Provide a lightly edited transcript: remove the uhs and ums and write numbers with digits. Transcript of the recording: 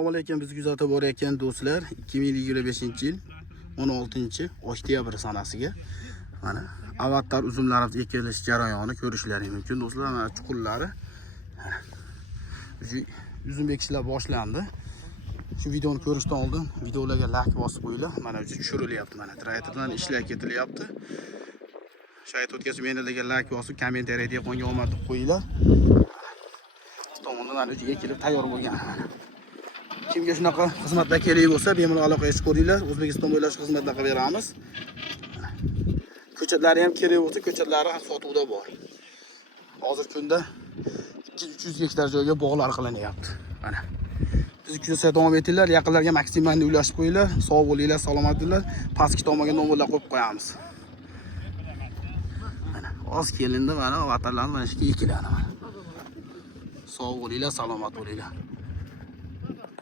Assalomu alaykum, biz kuzatib borayotgan do'stlar, 2025-yil 16-oktyabr sanasiga mana avatar uzumlarimiz ekilish jarayoni ko'rishlaringiz mumkin do'stlar. Mana chuqurlari uzum ekishlar boshlandi. Shu videoni ko'rishdan oldin videolarga like bosib qo'yinglar. Mana tushirilyapti, mana traktordan ishlar ketilyapti. Shayt o'tkazib menlarga like bosib, kommentariyaga qo'ygan omad qo'yinglar. Tomondan ekilib tayyor bo'lgan. Kimga shunaqa xizmatlar kerak bo'lsa, bemalol aloqa qilib ko'ringlar. O'zbekiston bo'ylab xizmatlar qilib beramiz. Ko'chatlari ham kerak bo'lsa, ko'chatlari ham sotuvda bor. Hozirgi kunda 200-300 gektar joyga bog'lar qilinyapti. Mana. Bizni kuzatishda davom etinglar, yaqinlarga maksimalni ulashib qo'yinglar. Sog' bo'linglar, salomat bo'linglar. Pastki tomonga nomerlar qo'yib qo'yamiz. Mana, oz kelindi mana vatanlarimiz mana shu ekiladi mana. Sog' bo'linglar, salomat bo'linglar.